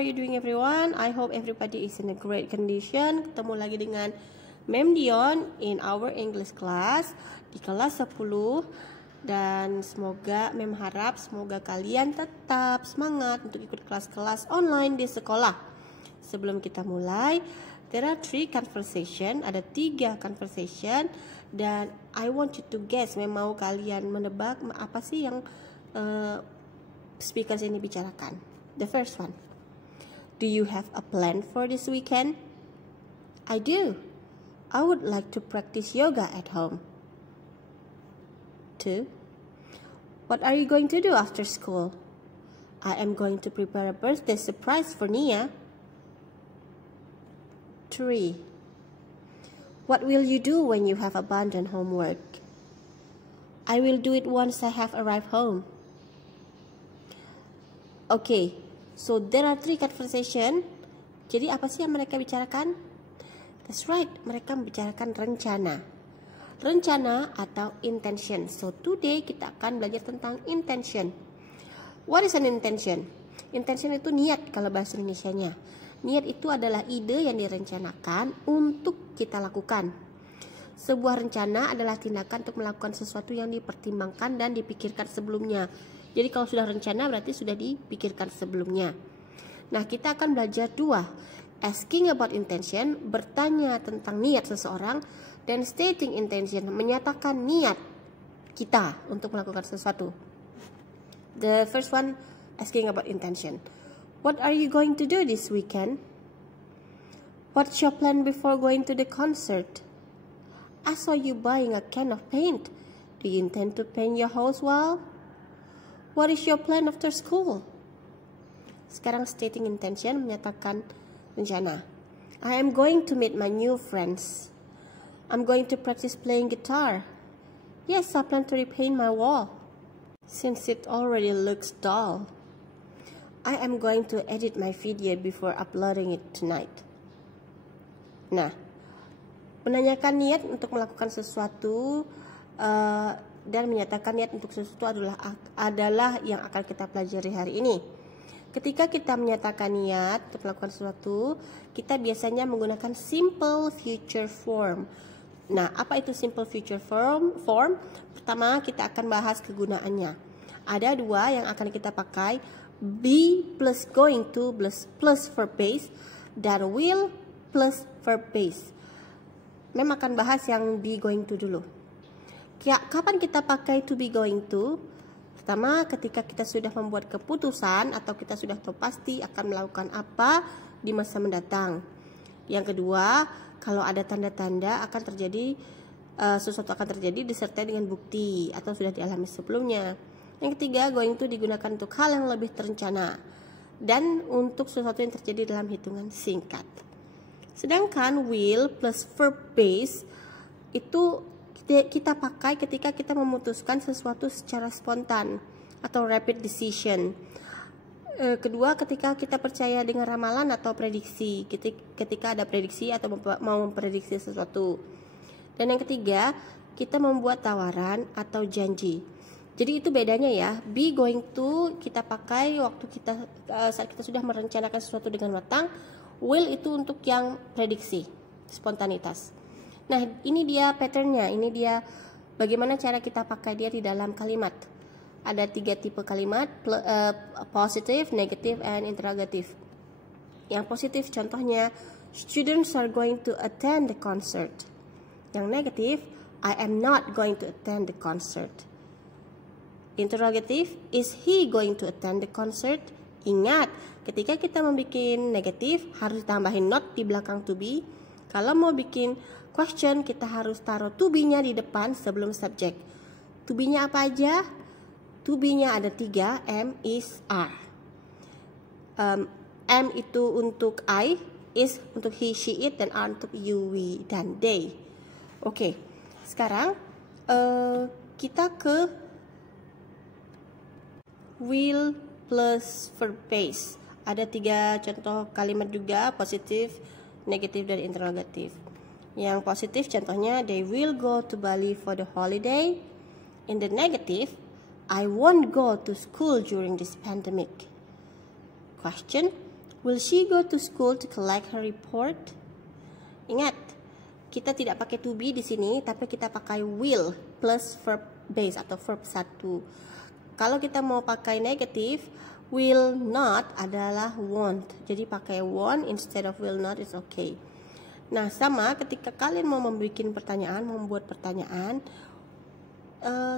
are you doing everyone? I hope everybody is in a great condition. Ketemu lagi dengan Mem Dion in our English class di kelas 10. Dan semoga Mem harap semoga kalian tetap semangat untuk ikut kelas-kelas online di sekolah. Sebelum kita mulai, there are 3 conversation, ada 3 conversation, dan I want you to guess. Mem mau kalian menebak apa sih yang speakers ini bicarakan. The first one. Do you have a plan for this weekend? I do. I would like to practice yoga at home. 2. What are you going to do after school? I am going to prepare a birthday surprise for Nia. 3. What will you do when you have abandoned homework? I will do it once I have arrived home. Okay, so there are 3 conversation. Jadi apa sih yang mereka bicarakan? That's right, mereka membicarakan rencana. Rencana atau intention. So today kita akan belajar tentang intention. What is an intention? Intention itu niat kalau bahasa Indonesianya. Niat itu adalah ide yang direncanakan untuk kita lakukan. Sebuah rencana adalah tindakan untuk melakukan sesuatu yang dipertimbangkan dan dipikirkan sebelumnya. Jadi kalau sudah rencana berarti sudah dipikirkan sebelumnya. Nah, kita akan belajar 2. Asking about intention, bertanya tentang niat seseorang, dan stating intention, menyatakan niat kita untuk melakukan sesuatu. The first one, asking about intention. What are you going to do this weekend? What's your plan before going to the concert? I saw you buying a can of paint. Do you intend to paint your house wall? What is your plan after school? Sekarang stating intention, menyatakan rencana. I am going to meet my new friends. I'm going to practice playing guitar. Yes, I plan to repaint my wall, since it already looks dull. I am going to edit my video before uploading it tonight. Nah, menanyakan niat untuk melakukan sesuatu dan menyatakan niat untuk sesuatu adalah yang akan kita pelajari hari ini. Ketika kita menyatakan niat untuk melakukan sesuatu, kita biasanya menggunakan simple future form. Nah, apa itu simple future form? Pertama, kita akan bahas kegunaannya. Ada 2 yang akan kita pakai, be plus going to plus verb base, dan will plus verb base. Mem akan bahas yang be going to dulu. Kapan kita pakai to be going to? Pertama, ketika kita sudah membuat keputusan atau kita sudah tahu pasti akan melakukan apa di masa mendatang. Yang kedua, kalau ada tanda-tanda akan terjadi sesuatu akan terjadi disertai dengan bukti atau sudah dialami sebelumnya. Yang ketiga, going to digunakan untuk hal yang lebih terencana dan untuk sesuatu yang terjadi dalam hitungan singkat. Sedangkan will plus verb base itu kita pakai ketika kita memutuskan sesuatu secara spontan atau rapid decision. Kedua, ketika kita percaya dengan ramalan atau prediksi, ketika ada prediksi atau mau memprediksi sesuatu. Dan yang ketiga, kita membuat tawaran atau janji. Jadi itu bedanya ya. Be going to kita pakai waktu saat kita sudah merencanakan sesuatu dengan matang. Will itu untuk yang prediksi, spontanitas. Nah, ini dia patternnya, ini dia bagaimana cara kita pakai dia di dalam kalimat. Ada 3 tipe kalimat, positive, negative, and interrogative. Yang positif contohnya, students are going to attend the concert. Yang negatif, I am not going to attend the concert. Interrogative, is he going to attend the concert? Ingat, ketika kita membuat negatif, harus ditambahin not di belakang to be. Kalau mau bikin question, kita harus taruh to be-nya di depan sebelum subjek. To be-nya apa aja? To be-nya ada 3, am, is, are. Am itu untuk I, is untuk he, she, it, dan are untuk you, we, dan they. Oke, sekarang kita ke will plus verb base. Ada 3 contoh kalimat juga, positif, negatif, dan interrogatif. Yang positif contohnya, they will go to Bali for the holiday. In the negative, I won't go to school during this pandemic. Question, Will she go to school to collect her report? Ingat, kita tidak pakai to be di sini, tapi kita pakai will plus verb base atau verb 1. Kalau kita mau pakai negatif, will not adalah won't. Jadi pakai won't instead of will not is okay. Nah, sama ketika kalian mau membuat pertanyaan,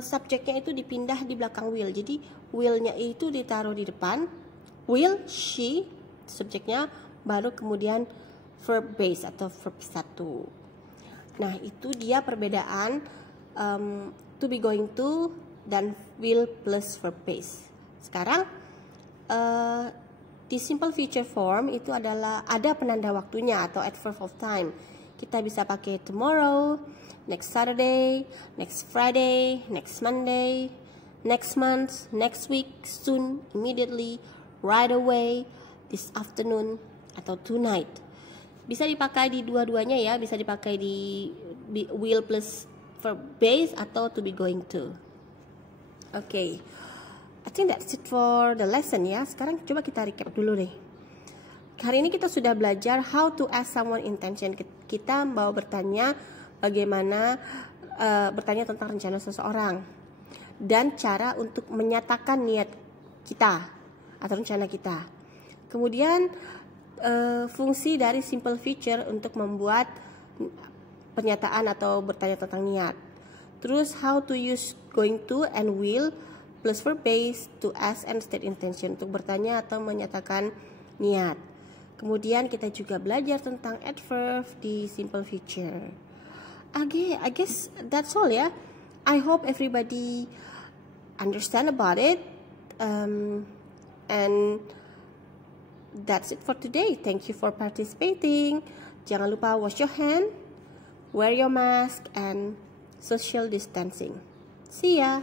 subjeknya itu dipindah di belakang will. Jadi will-nya itu ditaruh di depan, will, she, subjeknya, baru kemudian verb base atau verb 1. Nah, itu dia perbedaan to be going to dan will plus verb base. Sekarang di simple future form itu adalah ada penanda waktunya atau adverb of time. Kita bisa pakai tomorrow, next Saturday, next Friday, next Monday, next month, next week, soon, immediately, right away, this afternoon, atau tonight. Bisa dipakai di dua-duanya ya, bisa dipakai di will plus verb base atau to be going to. Okay, I think that's it for the lesson ya. Sekarang coba kita recap dulu deh. Hari ini kita sudah belajar how to ask someone intention. Kita mau bertanya bagaimana bertanya tentang rencana seseorang dan cara untuk menyatakan niat kita atau rencana kita. Kemudian fungsi dari simple future untuk membuat pernyataan atau bertanya tentang niat. Terus how to use going to and will plus verb base to ask and state intention untuk bertanya atau menyatakan niat. Kemudian kita juga belajar tentang adverb di simple future. Okay, I guess that's all ya. I hope everybody understand about it. And that's it for today. Thank you for participating. Jangan lupa wash your hand, wear your mask, and social distancing. See ya.